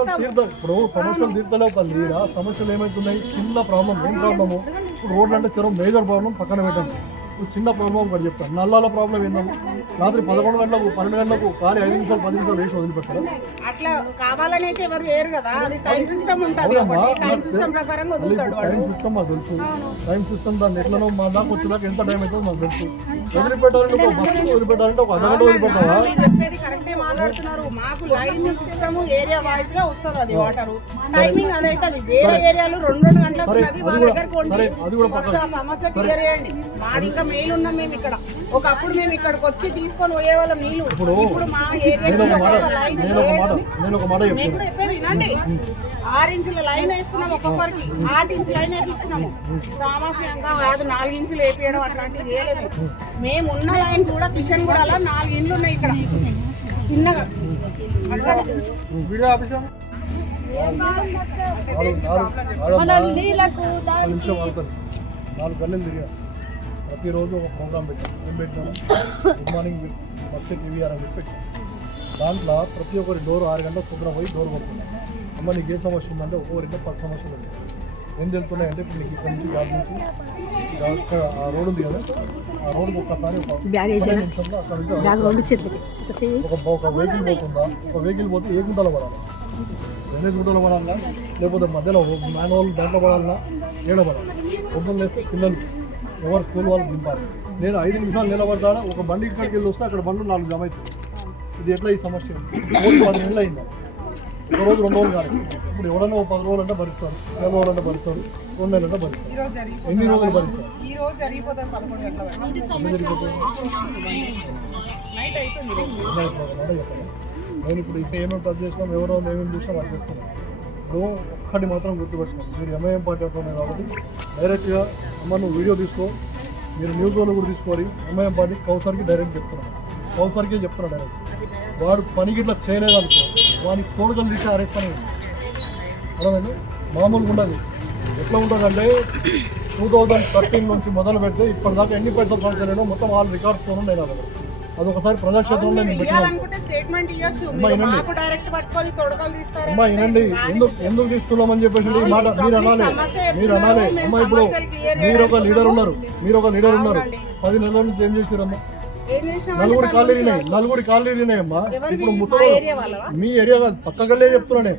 ఇప్పుడు సమస్యలు తీర్తలేవు తల్లి. సమస్యలు ఏమవుతున్నాయి? చిన్న ప్రాబ్లం. ఏం ప్రాబ్లము? ఇప్పుడు రోడ్లు అంటే చెరువు మేజర్ ప్రాబ్లం పక్కన పెట్టండి. ఇప్పుడు చిన్న ప్రాబ్లం ఒకటి చెప్తాను. నల్లాల ప్రాబ్లం ఏందాము? రాత్రి 11 గంటలకు 12 గంటలకు ఖాళీ 5 నిమిషాలు 10 నిమిషాలు వేసి వదిలిపెట్టారు. అట్లా కావాలని అయితే ఎవరు చేయరు కదా. అది టైం సిస్టమ్ ఉంటుంది. టైం సిస్టమ్ ప్రకారం వదులుతాడు. టైం సిస్టమ్ మాకు తెలుసు. టైం సిస్టమ్ దాన్ని ఎట్లనో మా దాకా వచ్చేదాకా ఎంత టైం అవుతుందో మాకు తెలుసు. వదిలిపెట్టాలంటే ఒక బస్సు వదిలిపెట్టాలంటే ఒక అర్ధగంట వదిలిపెట్టావా? చెప్పేది కరెక్టే మాట్లాడుతున్నారు. మాకు లైన్ సిస్టమ్ ఏరియా వైజ్ గా వస్తుంది. అది వాటర్ టైమింగ్ అదైతే వేరే ఏరియాలో 2 గంటలకు ఉన్నది. మా దగ్గరకు సమస్య క్లియర్ చేయండి. మాది ఇంకా మెయిల్ ఉన్నాం మేము ఇక్కడ. ఒకప్పుడు మేము ఇక్కడికి వచ్చి తీసుకొని పోయే వాళ్ళం నీళ్లు. ఇప్పుడు మా వినండి, 6 ఇంచుల లైన్ వేస్తున్నాం. ఒక్కొక్కరికి 8 ఇంచు లైన్ వేపిస్తున్నాము. సామాన్యంగా కాదు 4 ఇంచులు వేపించడం అట్లాంటివి చేయలేదు. మేము ఉన్న లైన్స్ కూడా కిషన్ కూడా 4 ఇండ్లు ఉన్నాయి ఇక్కడ చిన్నగా. ప్రతిరోజు ఒక ప్రోగ్రామ్ పెట్టాను. ఏం పెట్టాను? గుడ్ మార్నింగ్ బస్సు టీవీఆర్ అని చెప్పి పెట్టాను. దాంట్లో ప్రతి ఒక్కరి డోర్ 6 గంటలకు ప్రోగ్రామ్ పోయి డోర్ కొడుతున్నాను. అమ్మ నీకు ఏ సమస్య ఉందంటే ఒక్కొక్కరింటే 10 సమస్యలు ఉంటాయి. ఏం తెలుస్తున్నాయంటే ఇప్పుడు నీకు ఇక్కడ నుంచి జాబ్ నుంచి ఆ రోడ్డు ఉంది కదా, ఆ రోడ్డుకి ఒక్కసారి ఒక వెహికల్ పోతుందా? ఒక వెహికల్ పోతే ఏ గుంటలో పడాలి? డ్రైనేజ్ గుంటలో పడాలా, లేకపోతే మధ్యలో మ్యాన్హోల్ దాంట్లో పడాలా, ఏడబడాలి. పొద్దున్న లేస్తే పిల్లలు ఎవరు స్కూల్ వాళ్ళు దింపాలి. నేను 5 నిమిషాలు నిలబడ్డాను. ఒక బండి ఇక్కడికి వెళ్ళి వస్తే అక్కడ బండ్లు 4 జమ అవుతుంది. ఇది ఎట్లా ఈ సమస్య? 10 నెలలు అయిందా? ఒక రోజు 2 రోజులు కాదు. ఇప్పుడు ఎవరైనా 10 రోజులు అంటే భరిస్తారు, 12 రోజులు అంటే భరిస్తారు, 2 నెలలు అంటే భరిస్తారు. ఎన్ని రోజులు భరిస్తారు? నేను ఇప్పుడు ఇక్కడ ఏమేమి టచ్ చేసినాం, ఎవరో ఏమేమి చూసినాం అది చేస్తున్నాం. ఇప్పుడు ఒక్కటి మాత్రం గుర్తుపెట్టుకోండి, మీరు ఎంఐఎం పార్టీ అవుతున్నాయి కాబట్టి డైరెక్ట్గా అమ్మ నువ్వు వీడియో తీసుకో, మీరు న్యూస్ వాళ్ళు కూడా తీసుకోవాలి. ఎంఐఎం పార్టీ కౌసర్కి డైరెక్ట్ చెప్తున్నాను, కౌసర్కే చెప్తున్నా డైరెక్ట్. వాడు పనికి ఇట్లా చేయలేదనుకో వానికి తోడుగలు తీసి అరేస్తాను. అర్థమైంది? మామూలుగా ఉండదు. ఎట్లా ఉంటుందంటే 2013 నుంచి మొదలు పెడితే ఇప్పటిదాకా ఎన్ని పైసలు సంవత్సరాలు మొత్తం వాళ్ళు రికార్డ్స్తో ఉన్నాయి నా దగ్గర. అది ఒకసారి ప్రజాక్షేత్రంలో నేను పెట్టాను. అమ్మా వినండి, ఎందుకు తీస్తున్నామని చెప్పేసి ఈ మాట మీరు అనాలి. అమ్మా ఇప్పుడు మీరు ఒక లీడర్ ఉన్నారు, 10 నెలల నుంచి ఏం చేశారమ్మా? 4 కాళ్ళు ఇరిగినాయమ్మా. ఇప్పుడు ముసలి మీ ఏరియా కాదు, పక్క గల్లే చెప్తున్నానే,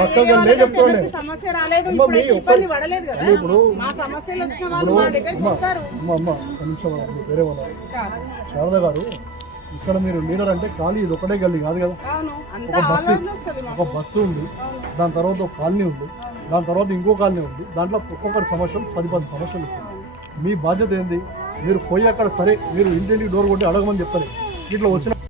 పక్క గల్లే చెప్తున్నానే. ఇప్పుడు అమ్మ నిమిషం వేరే వాళ్ళు శారద గారు, ఇక్కడ మీరు లీడర్ అంటే ఖాళీ ఇది ఒకటే గల్లీ కాదు కదా. ఒక బస్సు ఉంది, దాని తర్వాత ఒక కాలనీ ఉంది, దాని తర్వాత ఇంకో కాలనీ ఉంది. దాంట్లో ఒక్కొక్కటి సమస్యలు 10 సమస్యలు. మీ బాధ్యత ఏంది? మీరు పోయి అక్కడ సరే మీరు ఇంటింటికి డోర్ కొట్టి అడగమని చెప్తారు. ఇట్లా వచ్చిన